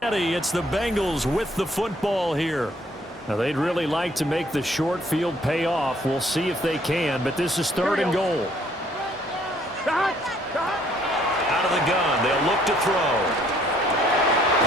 It's the Bengals with the football here. Now, they'd really like to make the short field pay off. We'll see if they can, but this is 3rd and goal. Out of the gun, they'll look to throw.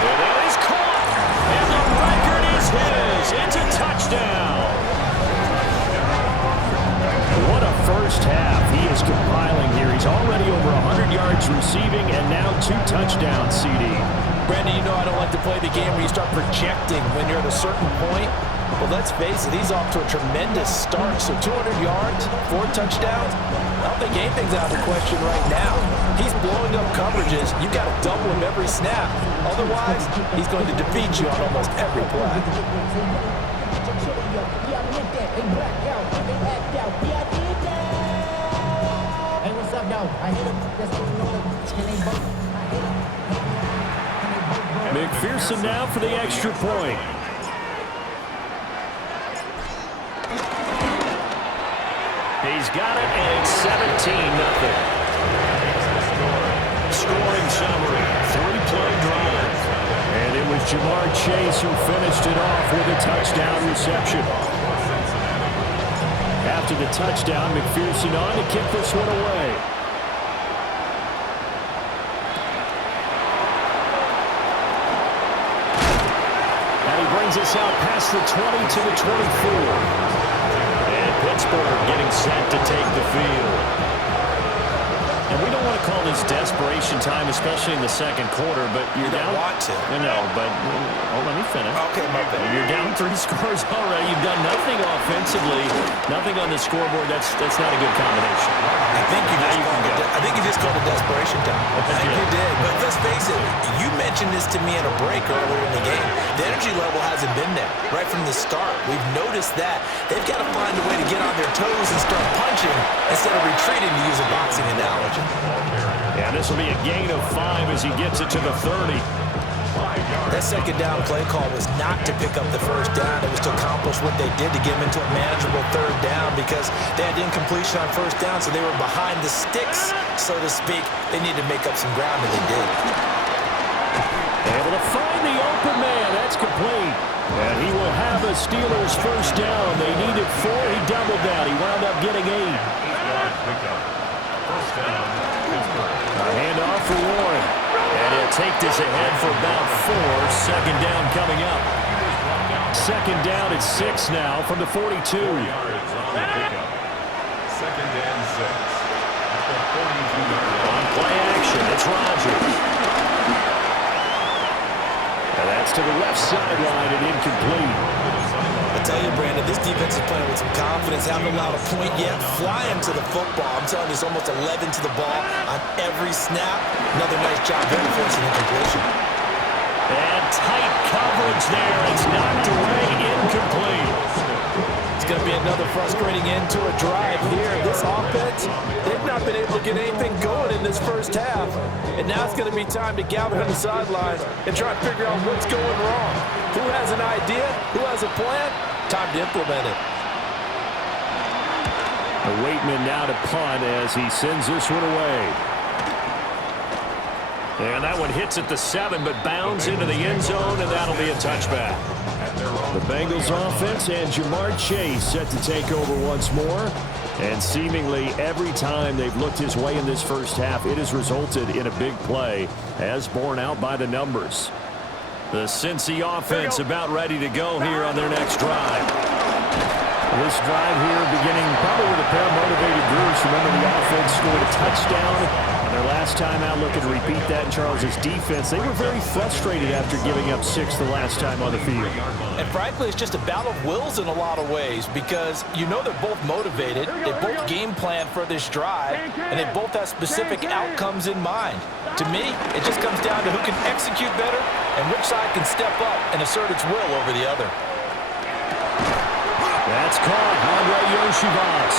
It is caught, and the record is his. It's a touchdown. What a first half he is compiling here. He's already over 100 yards receiving and now 2 touchdowns, CD. Brandon, you know I don't like to play the game where you start projecting when you're at a certain point. Well, let's face it, he's off to a tremendous start. So 200 yards, 4 touchdowns. I don't think anything's out of the question right now. He's blowing up coverages. You got to double him every snap. Otherwise, he's going to defeat you on almost every play. Hey, what's up, though? I hit him. McPherson now for the extra point. He's got it, and it's 17-0. Scoring summary, 3-play drive. And it was Jamar Chase who finished it off with a touchdown reception. After the touchdown, McPherson on to kick this one away. Brings us out past the 20 to the 24. And Pittsburgh getting set to take the field. And we don't want to call this desperation time, especially in the second quarter, but you're down. You don't want to. No, but let me finish. Okay, my bad. You're down 3 scores already. You've done nothing offensively, nothing on the scoreboard. That's not a good combination. I think you just called it desperation time. I think you did. But let's face it, you mentioned this to me in a break earlier in the game. The energy level hasn't been there right from the start. We've noticed that. They've got to find a way to get on their toes and start punching instead of retreating, to use a boxing analogy. Yeah, this will be a gain of 5 as he gets it to the 30. That second down play call was not to pick up the first down. It was to accomplish what they did to get them into a manageable 3rd down because they had incompletion on first down, so they were behind the sticks, so to speak. They needed to make up some ground, and they did. Able to find the open man. That's complete. And he will have a Steelers first down. They needed 4. He doubled that. He wound up getting 8. A handoff for Warren. And he'll take this ahead for about 4. 2nd down coming up. 2nd down at 6 now from the 42. 2nd and 6. On play action, it's Rodgers. And that's to the left sideline and incomplete. I tell you, Brandon, this defense is playing with some confidence. Haven't allowed a point yet. Flying to the football. I'm telling you, it's almost 11 to the ball on every snap. Another nice job there forcing incompletion. And tight coverage there. It's knocked away, incomplete. It's going to be another frustrating end to a drive here. This offense, they've not been able to get anything going in this first half. And now it's going to be time to gather on the sidelines and try to figure out what's going wrong. Who has an idea? Who has a plan? Time to implement it. The Waitman now to punt as he sends this one away. And that one hits at the 7, but bounds into the end zone, and that'll be a touchback. The Bengals offense and Jamar Chase set to take over once more. And seemingly every time they've looked his way in this first half, it has resulted in a big play, as borne out by the numbers. The Cincy offense about ready to go here on their next drive. This drive here beginning probably with a pair of motivated Brewers. Remember, the offense scored a touchdown on their last time out. Looking to repeat that in Charles's defense. They were very frustrated after giving up 6 the last time on the field. And frankly, it's just a battle of wills in a lot of ways because you know they're both motivated. They both game plan for this drive, and they both have specific outcomes in mind. To me, it just comes down to who can execute better and which side can step up and assert its will over the other. That's caught. Andre Yoshivas.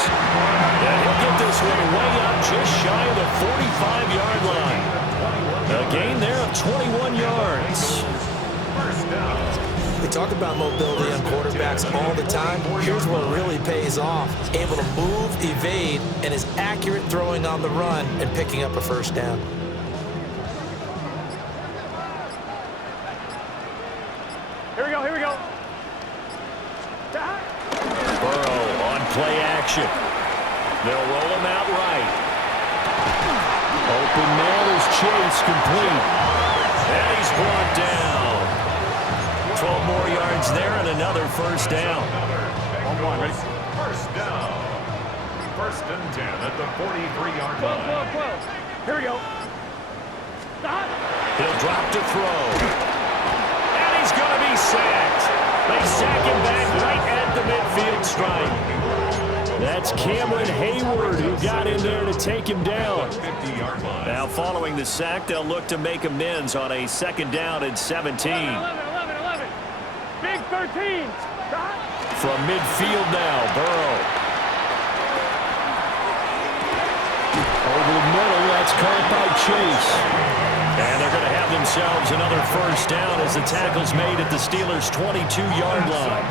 And he'll get this one way up just shy of the 45-yard line. A gain there of 21 yards. We talk about mobility on quarterbacks all the time. Here's what really pays off. Able to move, evade, and is accurate throwing on the run and picking up a first down. Here we go. Burrow on play action. They'll roll him out right. Open man is Chase, complete. And he's brought down. 12 more yards there and another first down. Ready? First down. First and 10 at the 43-yard line. 12. Here we go. He'll drop to throw. And he's going to be sacked. They sack him back right at the midfield stripe. That's Cameron Hayward who got in there to take him down. Now following the sack, they'll look to make amends on a second down and 17. 11. Big 13. From midfield now, Burrow. Over the middle, that's caught by Chase. And they're going to have themselves another first down as the tackle's made at the Steelers' 22-yard line.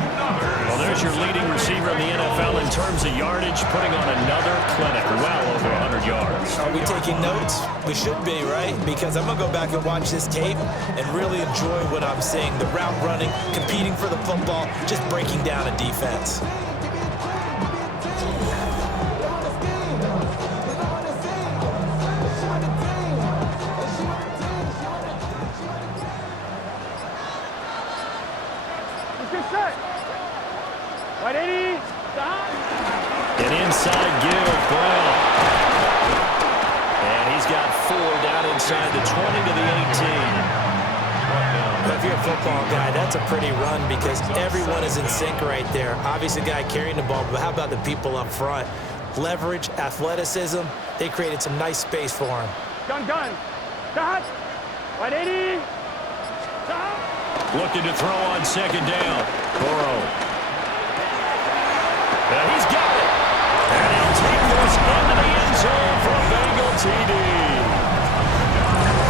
Well, there's your leading receiver in the NFL in terms of yardage, putting on another clinic, well over 100 yards. Are we taking notes? We should be, right? Because I'm going to go back and watch this tape and really enjoy what I'm seeing. The route running, competing for the football, just breaking down a defense. An inside give, Brown. And he's got 4 down inside the 20 to the 18. If you're a football guy, that's a pretty run because everyone is in sync right there. Obviously, the guy carrying the ball, but how about the people up front? Leverage, athleticism, they created some nice space for him. Done. Dot. 180. Dot. Looking to throw on second down. Burrow. And he's got it. And he'll take this into the end zone for a Bengal TD.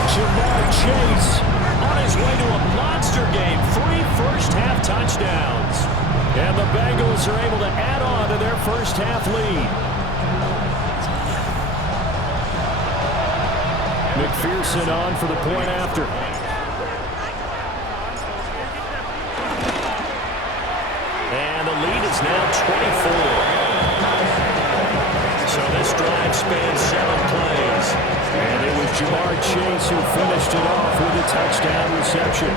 Jamar Chase on his way to a monster game. 3 first-half touchdowns. And the Bengals are able to add on to their first-half lead. McPherson on for the point after. And the lead is now 24. So this drive spans 7 plays. And it was Jamar Chase who finished it off with a touchdown reception.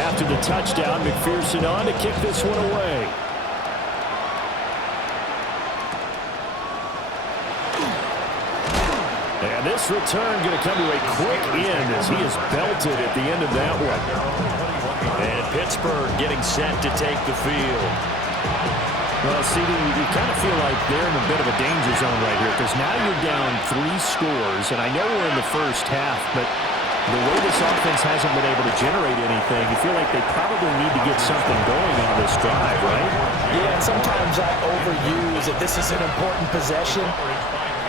After the touchdown, McPherson on to kick this one away. And this return going to come to a quick end as he is belted at the end of that one. And Pittsburgh getting set to take the field. Well, CD, you kind of feel like they're in a bit of a danger zone right here because now you're down 3 scores, and I know we're in the first half, but the way this offense hasn't been able to generate anything, you feel like they probably need to get something going on this drive, right? Yeah, and sometimes I overuse that this is an important possession.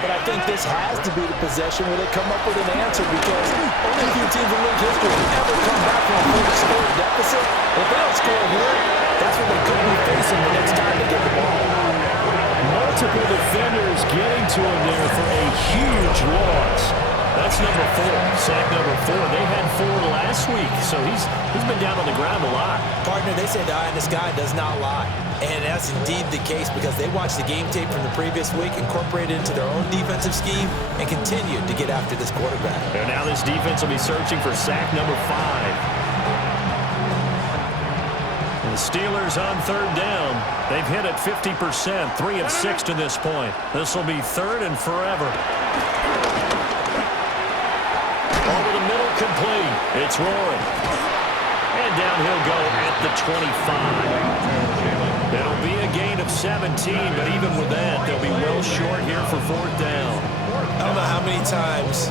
But I think this has to be the possession where they come up with an answer because only a few teams in league history have ever come back from a 4-score deficit. If they don't score here, that's what they could be facing the next time they get the ball. Multiple defenders getting to him there for a huge loss. That's number 4, sack number 4. They had 4 last week, so he's been down on the ground a lot. Partner, they say the eye in the sky does not lie. And that's indeed the case because they watched the game tape from the previous week, incorporated it into their own defensive scheme, and continued to get after this quarterback. And now this defense will be searching for sack number 5. And the Steelers on 3rd down. They've hit it 50%, 3 of 6 to this point. This will be 3rd and forever. Over the middle, complete. It's Roaring. And down he'll go at the 25. It'll be a gain of 17, but even with that, they'll be well short here for 4th down. I don't know how many times,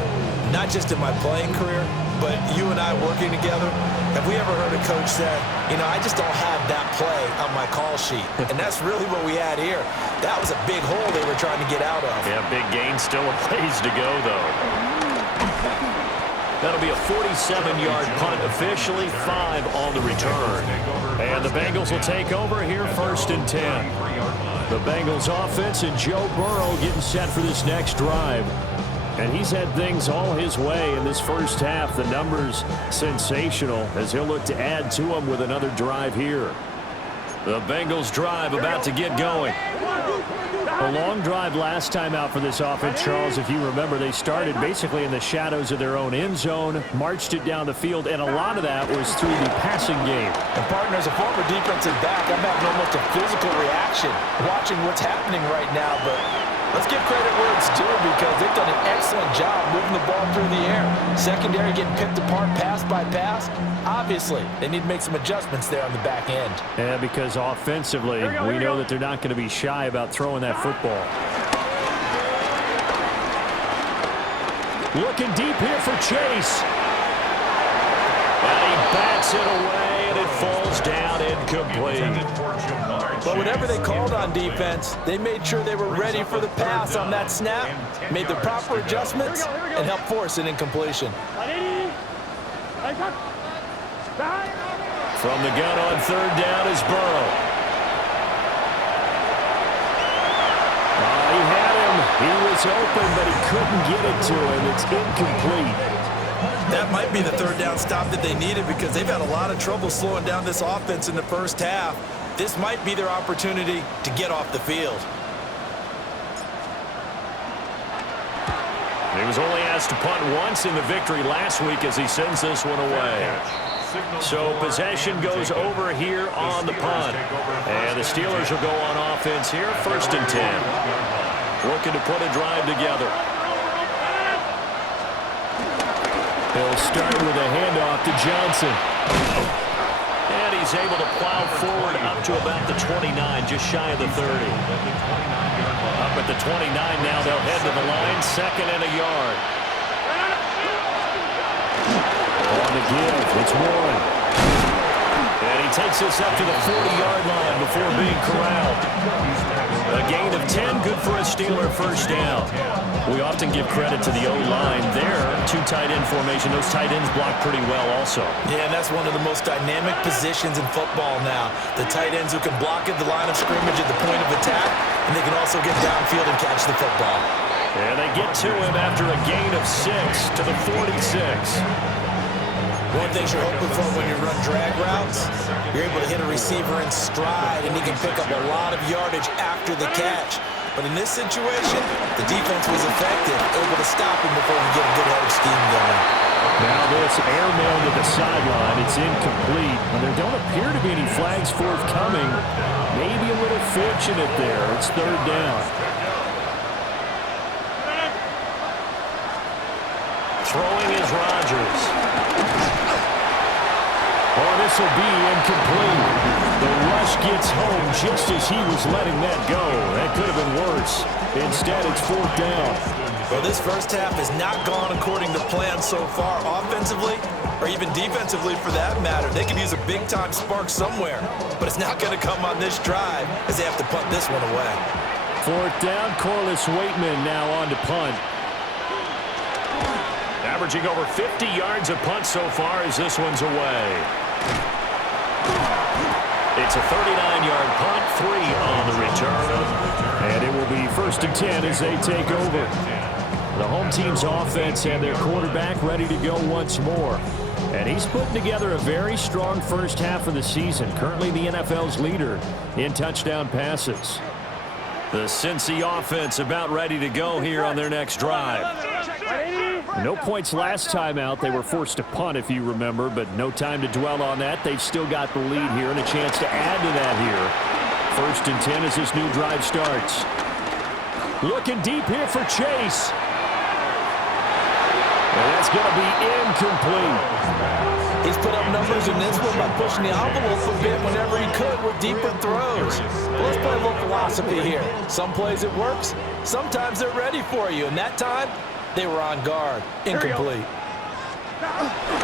not just in my playing career, but you and I working together, have we ever heard a coach say, you know, I just don't have that play on my call sheet. And that's really what we had here. That was a big hole they were trying to get out of. Yeah, big gain, still a ways to go, though. That'll be a 47-yard punt, officially 5 on the return. And the Bengals will take over here 1st and 10. The Bengals offense and Joe Burrow getting set for this next drive. And he's had things all his way in this first half. The numbers sensational as he'll look to add to them with another drive here. The Bengals drive about to get going. A long drive last time out for this offense, Charles. If you remember, they started basically in the shadows of their own end zone, marched it down the field, and a lot of that was through the passing game. And partner, as a former defensive back, I'm having almost a physical reaction watching what's happening right now, but let's give credit where it's due because they've done an excellent job moving the ball through the air. Secondary getting picked apart pass by pass. Obviously, they need to make some adjustments there on the back end. Yeah, because offensively, we know that they're not going to be shy about throwing that football. Looking deep here for Chase. And he bats it away, and it falls down incomplete. But whatever they called on defense, they made sure they were ready for the pass on that snap, made the proper adjustments, and helped force an incompletion. From the gun on third down is Burrow. He had him. He was open, but he couldn't get it to him. It's incomplete. That might be the third down stop that they needed because they've had a lot of trouble slowing down this offense in the first half. This might be their opportunity to get off the field. He was only asked to punt once in the victory last week as he sends this one away. So possession goes over here on the punt. And the Steelers will go on offense here, 1st and 10. Looking to put a drive together. He'll start with a handoff to Johnson. And he's able to plow forward up to about the 29, just shy of the 30. Up at the 29 now, they'll head to the line, 2nd and a yard. On the give, it's Warren. And he takes this up to the 40-yard line before being corralled. A gain of 10, good for a Steeler 1st down. We often give credit to the O-line there. 2 tight end formation. Those tight ends block pretty well also. Yeah, and that's one of the most dynamic positions in football now. The tight ends who can block at the line of scrimmage at the point of attack, and they can also get downfield and catch the football. And they get to him after a gain of 6 to the 46. One thing you're hoping for when you run drag routes, you're able to hit a receiver in stride, and he can pick up a lot of yardage after the catch. But in this situation, the defense was effective, able to stop him before he get a good head of steam going. Now this airmail to the sideline. It's incomplete. And there don't appear to be any flags forthcoming. Maybe a little fortunate there. It's 3rd down. Throwing is Rodgers. Oh, this will be incomplete. The rush gets home just as he was letting that go. That could have been worse. Instead, it's 4th down. Well, this first half has not gone according to plan so far offensively or even defensively for that matter. They could use a big-time spark somewhere, but it's not going to come on this drive as they have to punt this one away. 4th down, Corliss Waitman now on to punt. Averaging over 50 yards a punt so far as this one's away. It's a 39-yard punt, 3 on the return. And it will be 1st and 10 as they take over. The home team's offense and their quarterback ready to go once more. And he's putting together a very strong first half of the season. Currently the NFL's leader in touchdown passes. The Cincy offense about ready to go here on their next drive. No points last time out. They were forced to punt, if you remember, but no time to dwell on that. They've still got the lead here and a chance to add to that here. 1st and 10 as this new drive starts. Looking deep here for Chase. And that's going to be incomplete. He's put up numbers in this one by pushing the envelope a bit whenever he could with deeper throws. Well, let's play a little philosophy here. Some plays it works. Sometimes they're ready for you. And that time, they were on guard. Incomplete.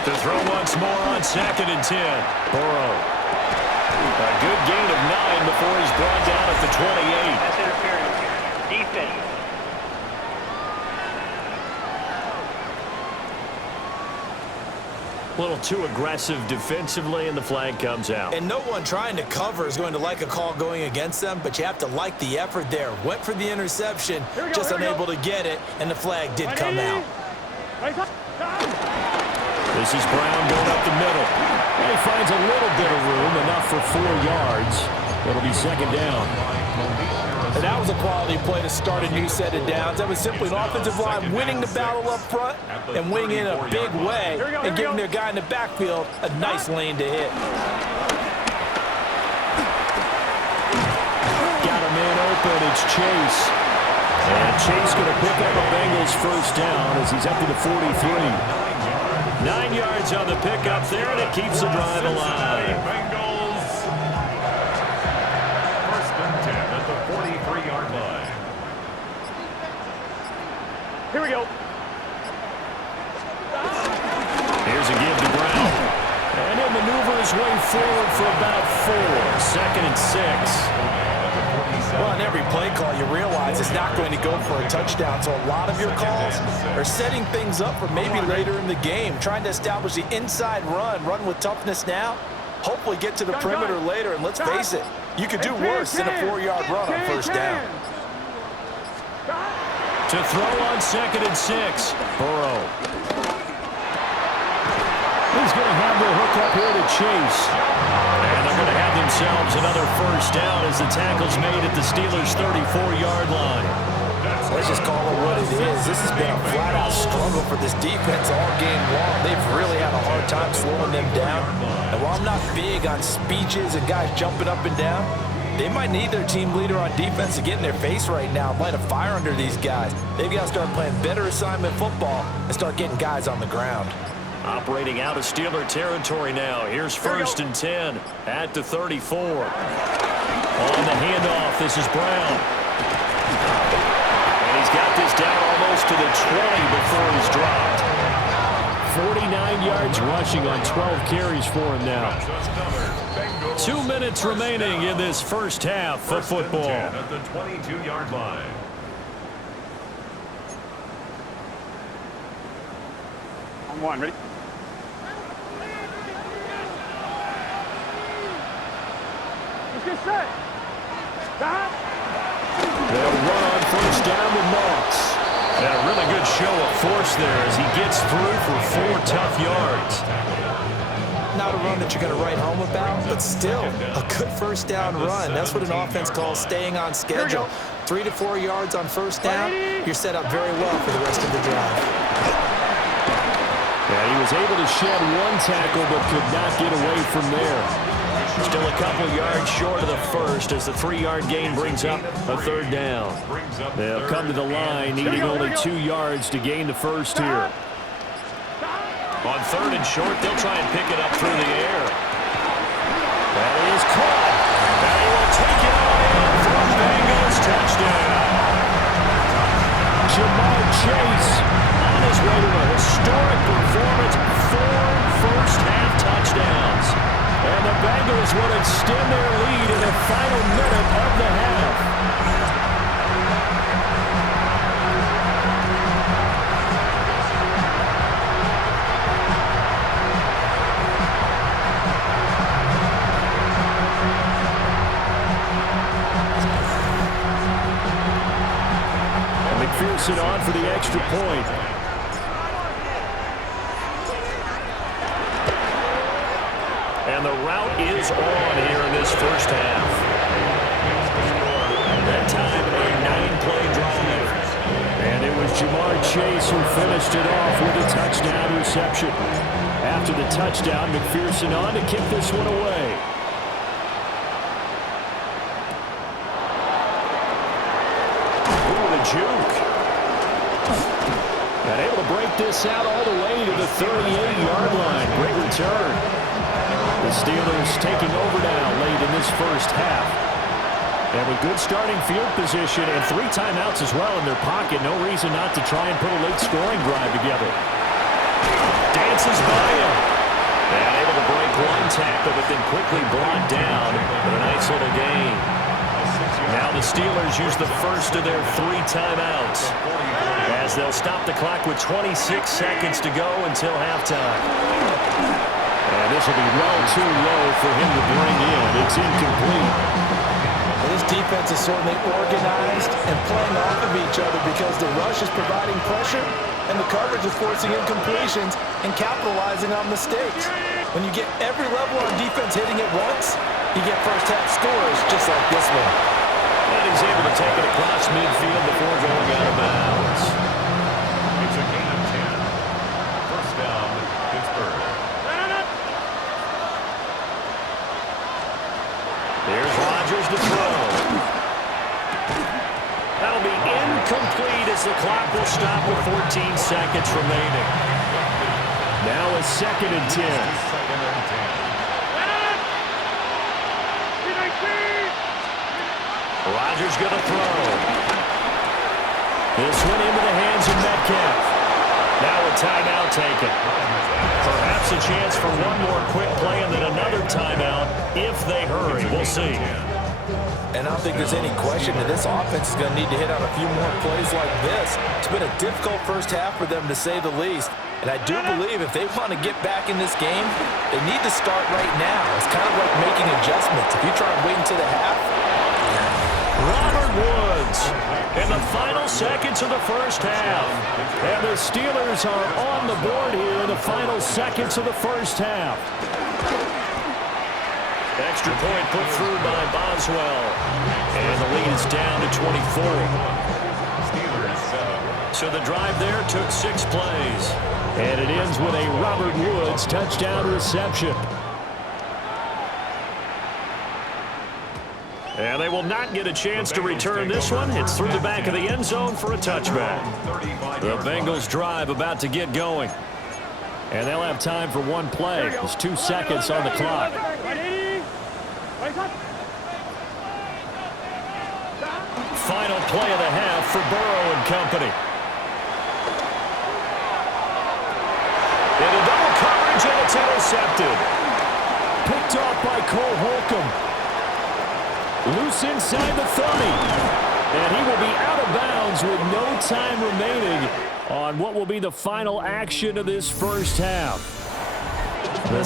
To throw once more on 2nd and 10. Burrow. A good gain of 9 before he's brought down at the 28. That's interference here. Defense. A little too aggressive defensively, and the flag comes out. And no one trying to cover is going to like a call going against them, but you have to like the effort there. Went for the interception, just unable to get it, and the flag did come out. This is Brown going up the middle. And he finds a little bit of room, enough for 4 yards. It'll be second down. And that was a quality play to start a new set of downs. That was simply an offensive line winning the battle up front and winning in a big way and giving their guy in the backfield a nice lane to hit. Got a man open. It's Chase. And Chase going to pick up a Bengals first down as he's up to the 43. 9 yards on the pickup there, and it keeps the drive alive. Bengals. First and 10 at the 43-yard line. Here we go. Here's a give to Brown. And he'll maneuver his way forward for about 4. Second and 6. Well, on every play call, you realize it's not going to go for a touchdown. So a lot of your calls are setting things up for maybe later in the game, trying to establish the inside run with toughness now, hopefully get to the perimeter later. And let's face it, you could do worse than a 4-yard run on first down. To throw on second and 6, Burrow. He's going to have the hook up here to Chase. And they're going to have themselves another first down as the tackle's made at the Steelers' 34-yard line. Let's just call it what it is. This has been a flat-out struggle for this defense all game long. They've really had a hard time slowing them down. And while I'm not big on speeches and guys jumping up and down, they might need their team leader on defense to get in their face right now and light a fire under these guys. They've got to start playing better assignment football and start getting guys on the ground. Operating out of Steeler territory now. Here's first and 10 at the 34. On the handoff, this is Brown. And he's got this down almost to the 20 before he's dropped. 49 yards rushing on 12 carries for him now. 2 minutes remaining in this first half of football. At the 22-yard line. On one, ready? Let's get set. Stop. They'll run on first down with Moss. And a really good show of force there as he gets through for 4 tough yards. Not a run that you're going to write home about, but still a good first down run. That's what an offense calls staying on schedule. 3 to 4 yards on first down, you're set up very well for the rest of the drive. Yeah, he was able to shed 1 tackle but could not get away from there. Still a couple yards short of the first as the 3-yard gain brings up a third down. They'll come to the line needing only 2 yards to gain the first here. On third and short, they'll try and pick it up through the air. That is caught. And he will take it on in for a Bengals touchdown. Jamar Chase on his way to a historic performance, 4 first-half touchdowns. And the Bengals will extend their lead in the final minute of the half. McPherson on for the extra point. And the route is on here in this first half. That time a 9-play drive. And it was Jamar Chase who finished it off with a touchdown reception. After the touchdown, McPherson on to kick this one away. Ooh, the juke. And able to break this out all the way to the 38-yard line. Great return. The Steelers taking over now late in this first half. And with good starting field position and 3 timeouts as well in their pocket, no reason not to try and put a late scoring drive together. Dances by him. And able to break 1 tackle, but then quickly brought down with a nice little gain. Now the Steelers use the first of their 3 timeouts as as they'll stop the clock with 26 seconds to go until halftime. And this will be well too low for him to bring in. It's incomplete. This defense is certainly organized and playing off of each other because the rush is providing pressure and the coverage is forcing incompletions and capitalizing on mistakes. When you get every level on defense hitting it once, you get first-half scores just like this one. And he's able to take it across midfield before going out of bounds. It's a gain of 10. First down, Pittsburgh. Here's Rodgers to throw. That'll be incomplete as the clock will stop with 14 seconds remaining. Now a 2nd and 10. Rodgers going to throw. This went into the hands of Metcalf. Now a timeout taken. Perhaps a chance for one more quick play and then another timeout if they hurry. We'll see. And I don't think there's any question that this offense is going to need to hit on a few more plays like this. It's been a difficult first half for them, to say the least. And I do believe if they want to get back in this game, they need to start right now. It's kind of like making adjustments. If you try and wait until the half. Robert Woods in the final seconds of the first half. And the Steelers are on the board here in the final seconds of the first half. Extra point put through by Boswell. And the lead is down to 24. So the drive there took 6 plays. And it ends with a Robert Woods touchdown reception. And they will not get a chance to return this one. It's through the back of the end zone for a touchback. The Bengals drive about to get going. And they'll have time for one play. There's 2 seconds on the clock. Final play of the half for Burrow and company. Into double coverage, and it's intercepted. Picked off by Cole Holcomb. Loose inside the 30. And he will be out of bounds with no time remaining on what will be the final action of this first half. The